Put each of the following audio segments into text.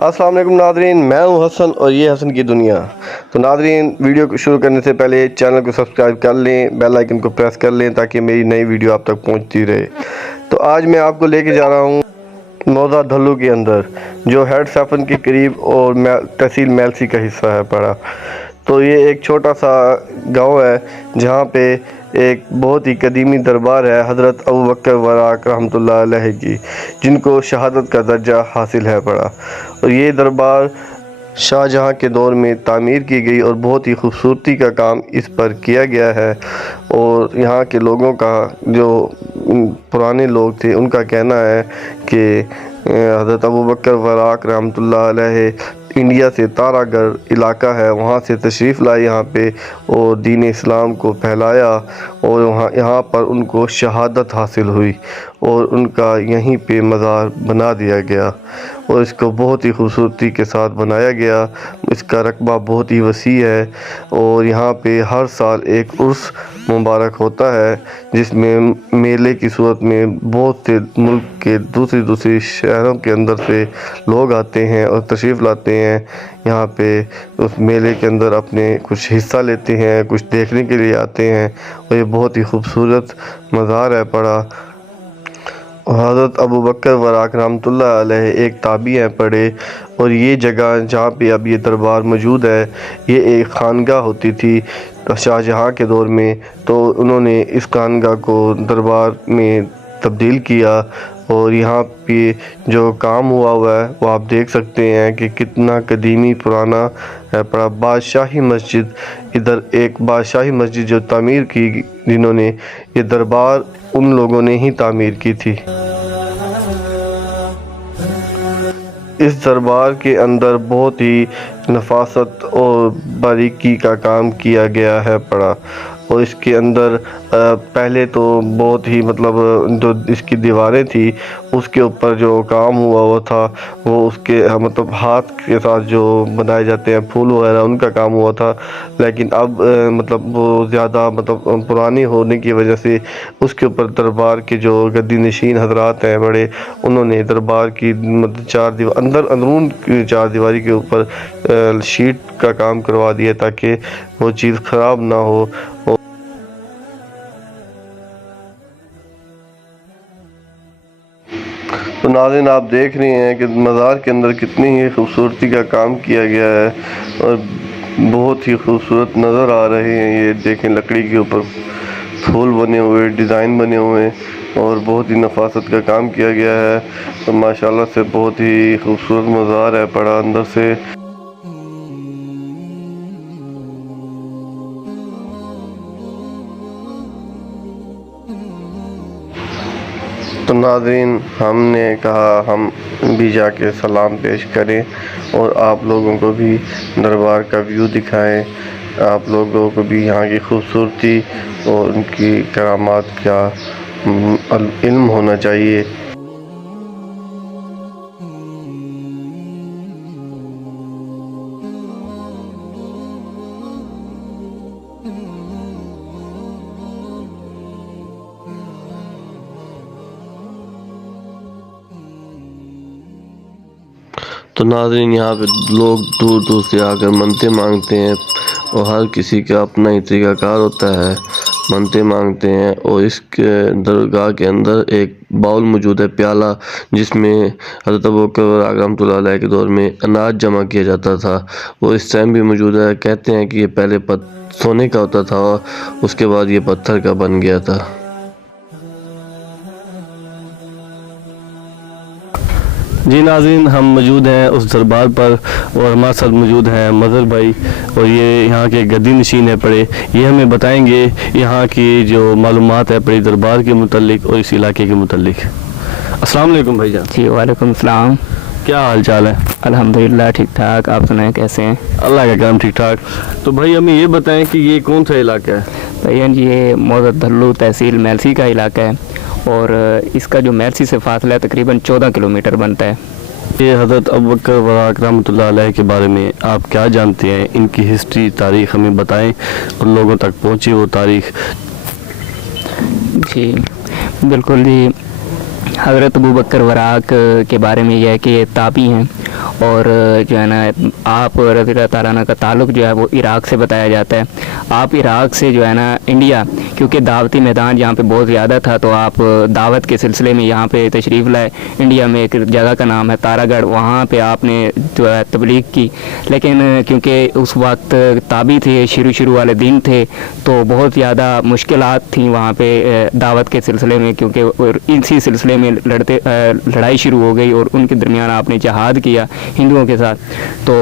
السلام علیکم ناظرین، میں ہوں حسن اور یہ حسن کی دنیا۔ تو ناظرین، ویڈیو کو شروع کرنے سے پہلے چینل کو سبسکرائب کر لیں، بیل آئیکن کو پریس کر لیں تاکہ میری نئی ویڈیو آپ تک پہنچتی رہے۔ تو آج میں آپ کو لے کے جا رہا ہوں نوزہ دھلو کے اندر، جو ہیڈ سیفن کے قریب اور تحصیل میلسی کا حصہ ہے پڑا۔ تو یہ ایک چھوٹا سا گاؤں ہے جہاں پہ ایک بہت ہی قدیمی دربار ہے حضرت ابوبکر وراق رحمۃ اللہ علیہ کی، جن کو شہادت کا درجہ حاصل ہے پڑا۔ اور یہ دربار شاہ جہاں کے دور میں تعمیر کی گئی اور بہت ہی خوبصورتی کا کام اس پر کیا گیا ہے۔ اور یہاں کے لوگوں کا، جو پرانے لوگ تھے، ان کا کہنا ہے کہ حضرت ابوبکر وراق رحمۃ اللہ علیہ انڈیا سے تارا گڑھ علاقہ ہے، وہاں سے تشریف لائے یہاں پہ اور دین اسلام کو پھیلایا، اور یہاں پر ان کو شہادت حاصل ہوئی اور ان کا یہیں پہ مزار بنا دیا گیا اور اس کو بہت ہی خوبصورتی کے ساتھ بنایا گیا۔ اس کا رقبہ بہت ہی وسیع ہے اور یہاں پہ ہر سال ایک عرس مبارک ہوتا ہے، جس میں میلے کی صورت میں بہت سے ملک کے دوسری شہروں کے اندر سے لوگ آتے ہیں اور تشریف لاتے ہیں یہاں پہ۔ اس میلے کے اندر اپنے کچھ حصہ لیتے ہیں، کچھ دیکھنے کے لیے آتے ہیں اور یہ بہت ہی خوبصورت مزار ہے پڑا۔ حضرت ابوبکر وراق رحمۃ اللہ علیہ ایک تابعی ہیں پڑے، اور یہ جگہ جہاں پہ اب یہ دربار موجود ہے، یہ ایک خانگاہ ہوتی تھی شاہ جہاں کے دور میں، تو انہوں نے اس خانگاہ کو دربار میں تبدیل کیا، اور یہاں پہ جو کام ہوا ہے وہ آپ دیکھ سکتے ہیں کہ کتنا قدیمی پرانا ہے پڑا۔ بادشاہی مسجد، ادھر ایک بادشاہی مسجد جو تعمیر کی، جنہوں نے یہ دربار ان لوگوں نے ہی تعمیر کی تھی۔ اس دربار کے اندر بہت ہی نفاست اور باریکی کا کام کیا گیا ہے پڑا، اور اس کے اندر پہلے تو بہت ہی جو اس کی دیواریں تھی، اس کے اوپر جو کام ہوا تھا وہ اس کے ہاتھ کے ساتھ جو بنائے جاتے ہیں پھول وغیرہ، ان کا کام ہوا تھا، لیکن اب وہ زیادہ پرانی ہونے کی وجہ سے اس کے اوپر دربار کے جو گدی نشین حضرات ہیں بڑے، انہوں نے دربار کی اندرون کی چار دیواری کے اوپر شیٹ کا کام کروا دیا تاکہ وہ چیز خراب نہ ہو۔ تو ناظرین، آپ دیکھ رہے ہیں کہ مزار کے اندر کتنی ہی خوبصورتی کا کام کیا گیا ہے اور بہت ہی خوبصورت نظر آ رہے ہیں۔ یہ دیکھیں، لکڑی کے اوپر پھول بنے ہوئے، ڈیزائن بنے ہوئے، اور بہت ہی نفاست کا کام کیا گیا ہے، اور ماشاءاللہ سے بہت ہی خوبصورت مزار ہے پڑا اندر سے۔ تو ناظرین، ہم نے کہا ہم بھی جا کے سلام پیش کریں اور آپ لوگوں کو بھی دربار کا ویو دکھائیں، آپ لوگوں کو بھی یہاں کی خوبصورتی اور ان کی کرامات کا علم ہونا چاہیے۔ تو ناظرین، یہاں پہ لوگ دور دور سے آ کر منتیں مانگتے ہیں، اور ہر کسی کا اپنا ہی طریقہ کار ہوتا ہے، منتیں مانگتے ہیں۔ اور اس کے درگاہ کے اندر ایک باؤل موجود ہے، پیالہ، جس میں حضرت ابوبکر وراق رحمۃ اللہ علیہ کے دور میں اناج جمع کیا جاتا تھا، وہ اس ٹائم بھی موجود ہے۔ کہتے ہیں کہ یہ پہلے سونے کا ہوتا تھا اور اس کے بعد یہ پتھر کا بن گیا تھا۔ جی ناظرین، ہم موجود ہیں اس دربار پر، اور ہمارے ساتھ موجود ہیں مظہر بھائی، اور یہ یہاں کے گدی نشین ہیں پڑے۔ یہ ہمیں بتائیں گے یہاں کی جو معلومات ہے پڑے دربار کے متعلق اور اس علاقے کے متعلق۔ السلام علیکم بھائی جان۔ جی وعلیکم السلام۔ کیا حال چال ہے؟ الحمدللہ ٹھیک ٹھاک، آپ سنائیں کیسے ہیں؟ اللہ کا کرم، ٹھیک ٹھاک۔ تو بھائی ہمیں یہ بتائیں کہ یہ کون سا علاقہ ہے؟ بھائی جی، یہ نوزہ دھلو تحصیل میلسی کا علاقہ ہے، اور اس کا جو میلسی سے فاصلہ ہے تقریباً 14 کلومیٹر بنتا ہے۔ یہ حضرت ابوبکر وراق رحمۃ اللہ علیہ کے بارے میں آپ کیا جانتے ہیں؟ ان کی ہسٹری، تاریخ ہمیں بتائیں اور لوگوں تک پہنچے وہ تاریخ۔ जी बिल्कुल जी। हज़रत अबू बकर वराक के बारे में यह है कि ये ताबी हैं और जो है ना आप रज़ी अल्लाह ताला अन्हु का ताल्लुक़ जो है वो इराक़ से बताया जाता है। आप इराक़ से जो है ना इंडिया, क्योंकि दावती मैदान यहाँ पे बहुत ज़्यादा था तो आप दावत के सिलसिले में यहाँ पे तशरीफ़ लाए। इंडिया में एक जगह का नाम है तारागढ़, वहाँ पे आपने जो है तबलीग की। लेकिन क्योंकि उस वक्त ताबी थे, शुरू वाले दिन थे, तो बहुत ज़्यादा मुश्किलात थी वहाँ पे दावत के सिलसिले में, क्योंकि इसी सिलसिले में लड़ाई शुरू हो गई और उनके दरमियान आपने जहाद किया हिंदुओं के साथ। तो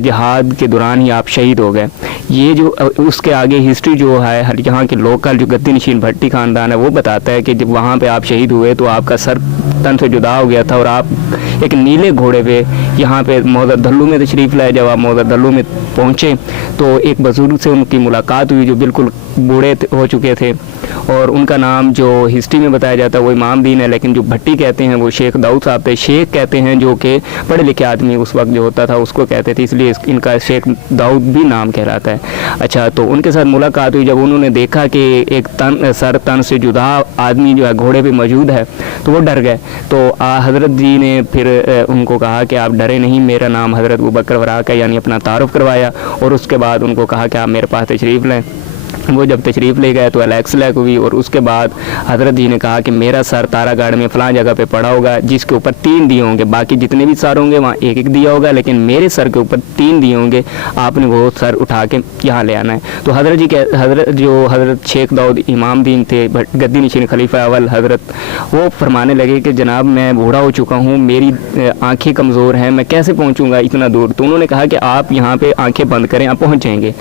जहाद के दौरान ही आप शहीद हो गए। ये जो उसके आगे हिस्ट्री जो है यहाँ के लोकल जो गद्दी नशीन भट्टी ख़ानदान है वो बताता है कि जब वहाँ पे आप शहीद हुए तो आपका सर तन से जुदा हो गया था और आप एक नीले घोड़े पे यहाँ पे मौज़ा धल्लू में तशरीफ़ लाए। जब आप मौज़ा धल्लू में पहुँचे तो एक बुज़ुर्ग से उनकी मुलाकात हुई जो बिल्कुल बूढ़े हो चुके थे और उनका नाम जो हिस्ट्री में बताया जाता है वो इमाम दीन है, लेकिन जो भट्टी कहते हैं वो शेख दाऊद साहब थे। शेख कहते हैं जो कि पढ़े लिखे आदमी उस वक्त जो होता था उसको कहते थे, इसलिए इनका शेख दाऊद भी नाम कहलाता है। अच्छा, तो उनके साथ मुलाकात हुई। जब उन्होंने देखा कि एक सर तन से जुदा आदमी जो है घोड़े पे मौजूद है तो वो डर गए। तो हज़रत जी ने फिर उनको कहा कि आप डरे नहीं, मेरा नाम हज़रत अबू बकर वराक है, यानी अपना तारुफ़ करवाया और उसके बाद उनको कहा कि आप मेरे पास तशरीफ़ लें। वो जब तशरीफ़ ले गए तो अलैक्स लैक हुई और उसके बाद हज़रत जी ने कहा कि मेरा सर तारागढ़ में फ़लाँ जगह पे पड़ा होगा जिसके ऊपर 3 दिए होंगे, बाकी जितने भी सर होंगे वहाँ एक दिया होगा, लेकिन मेरे सर के ऊपर 3 दिए होंगे, आपने वो सर उठा के यहाँ ले आना है। तो हज़रत शेख दाऊद इमाम दीन थे, गद्दी नशीन खलीफा अव्वल हज़रत, वो फरमाने लगे कि जनाब मैं बूढ़ा हो चुका हूँ, मेरी आँखें कमज़ोर हैं, मैं कैसे पहुँचूँगा इतना दूर। तो उन्होंने कहा कि आप यहाँ पर आँखें बंद करें, आप पहुँच जाएंगे।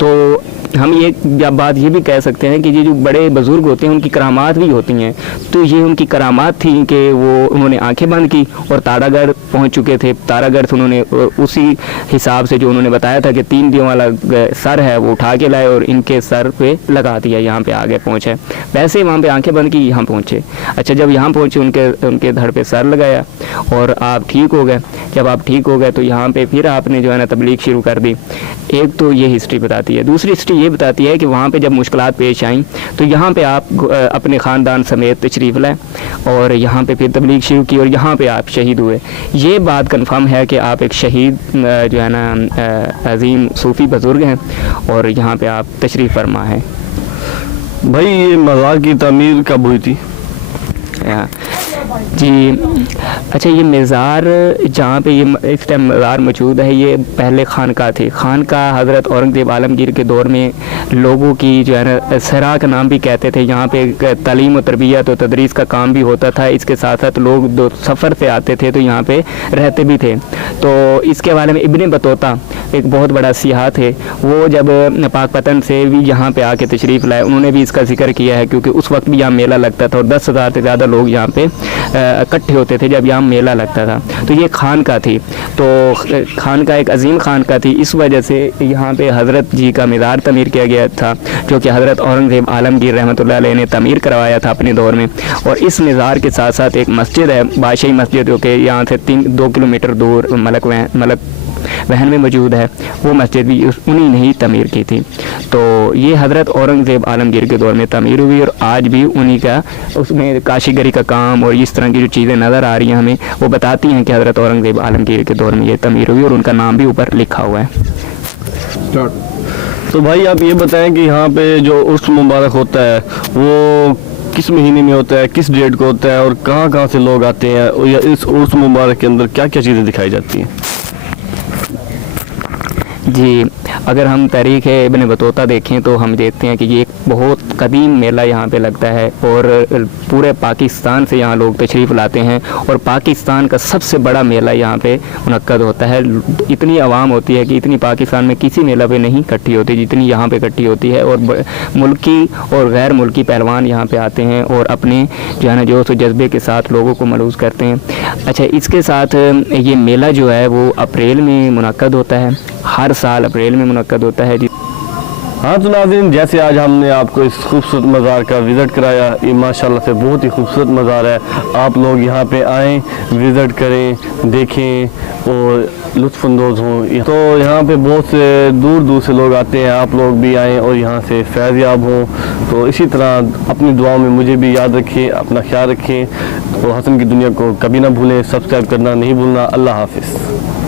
तो हम ये बात ये भी कह सकते हैं कि ये जो बड़े बुज़ुर्ग होते हैं उनकी करामात भी होती हैं। तो ये उनकी करामात थी कि उन्होंने आंखें बंद की और तारागढ़ पहुंच चुके थे। तारागढ़ से उन्होंने उसी हिसाब से जो उन्होंने बताया था कि 3 दियों वाला सर है वो उठा के लाए और इनके सर पे लगा दिया, यहाँ पे आगे पहुँचे। वैसे वहाँ पे आंखें बंद की, यहाँ पहुँचे। अच्छा, जब यहाँ पहुँचे उनके धड़ पे सर लगाया और आप ठीक हो गए। जब आप ठीक हो गए तो यहाँ पे फिर आपने जो है ना तबलीग शुरू कर दी। एक तो ये हिस्ट्री बताती है। दूसरी हिस्ट्री ये बताती है कि वहाँ पे जब मुश्किलात पेश आईं तो यहाँ पे आप अपने ख़ानदान समेत तशरीफ़ लाए और यहाँ पे फिर तबलीग शुरू की और यहाँ पे आप शहीद हुए। ये बात कंफर्म है कि आप एक शहीद जो है ना अज़ीम सूफ़ी बुज़ुर्ग हैं और यहाँ पे आप तशरीफ़ फरमा हैं। भाई ये मज़ार की तामीर कब हुई थी? जी अच्छा, ये मज़ार जहाँ पे ये इस टाइम मज़ार मौजूद है ये पहले खानका थी। खानका हज़रत औरंगज़ेब आलमगीर के दौर में लोगों की जो है ना सरा का नाम भी कहते थे। यहाँ पे तालीम और तरबियत और तदरीस का काम भी होता था। इसके साथ साथ लोग दो सफ़र से आते थे तो यहाँ पे रहते भी थे। तो इसके बारे में इब्ने बतूता एक बहुत बड़ा सियाह थे, वो जब पाकपतन से भी यहाँ पे आके तशरीफ़ लाए, उन्होंने भी इसका जिक्र किया है क्योंकि उस वक्त भी यहाँ मेला लगता था और 10,000 से ज़्यादा लोग यहाँ पे इकट्ठे होते थे जब यहाँ मेला लगता था। तो ये खानका थी, तो खानका एक अजीम खानका थी। इस वजह से यहाँ पे हज़रत जी का मज़ार तमीर किया गया था जो कि हज़रत औरंगज़ेब आलमगीर रहमतुल्लाह अलैह ने तमीर करवाया था अपने दौर में। और इस मज़ार के साथ साथ एक मस्जिद है, बादशाही मस्जिद, जो कि यहाँ से 2 किलोमीटर दूर मलक वहन में मौजूद है। वो मस्जिद भी उन्हीं ने ही तमीर की थी। तो ये हज़रत औरंगज़ेब आलमगीर के दौर में तमीर हुई और आज भी उन्हीं का उसमें काशीगरी का काम और इस तरह की जो चीज़ें नज़र आ रही हैं हमें, वो बताती हैं कि हज़रत औरंगज़ेब आलमगीर के दौर में ये तमीर हुई और उनका नाम भी ऊपर लिखा हुआ है। तो भाई आप ये बताएं कि यहाँ पे जो उर्स मुबारक होता है वो किस महीने में होता है, किस डेट को होता है और कहाँ से लोग आते हैं, और या इस उर्स मुबारक के अंदर क्या क्या चीज़ें दिखाई जाती हैं? जी, अगर हम तारीख़ इब्न बतूता देखें तो हम देखते हैं कि ये एक बहुत कदीम मेला यहाँ पे लगता है और पूरे पाकिस्तान से यहाँ लोग तशरीफ़ लाते हैं और पाकिस्तान का सबसे बड़ा मेला यहाँ पे मुनक्कद होता है। इतनी आवाम होती है कि इतनी पाकिस्तान में किसी मेला पे नहीं इकट्ठी होती जितनी यहाँ पे इकट्ठी होती है। और मुल्की और गैर मुल्की पहलवान यहाँ पे आते हैं और अपने जो है ना जोश और जज्बे के साथ लोगों को मलूज़ करते हैं। अच्छा, इसके साथ ये मेला जो है वो अप्रैल में मुनक्कद होता है, हर साल अप्रैल में मुनक्कद होता है। हाँ तो नाज़रीन, जैसे आज हमने आपको इस खूबसूरत मज़ार का विज़िट कराया, ये माशाल्लाह से बहुत ही खूबसूरत मज़ार है। आप लोग यहाँ पे आएँ, विज़िट करें, देखें और लुत्फ़अंदोज़ हों। तो यहाँ पे बहुत से दूर दूर से लोग आते हैं, आप लोग भी आएँ और यहाँ से फैज़याब हों। तो इसी तरह अपनी दुआओं में मुझे भी याद रखें, अपना ख्याल रखें और हसन की दुनिया को कभी ना भूलें। सब्सक्राइब करना नहीं भूलना। अल्लाह हाफ़िज़।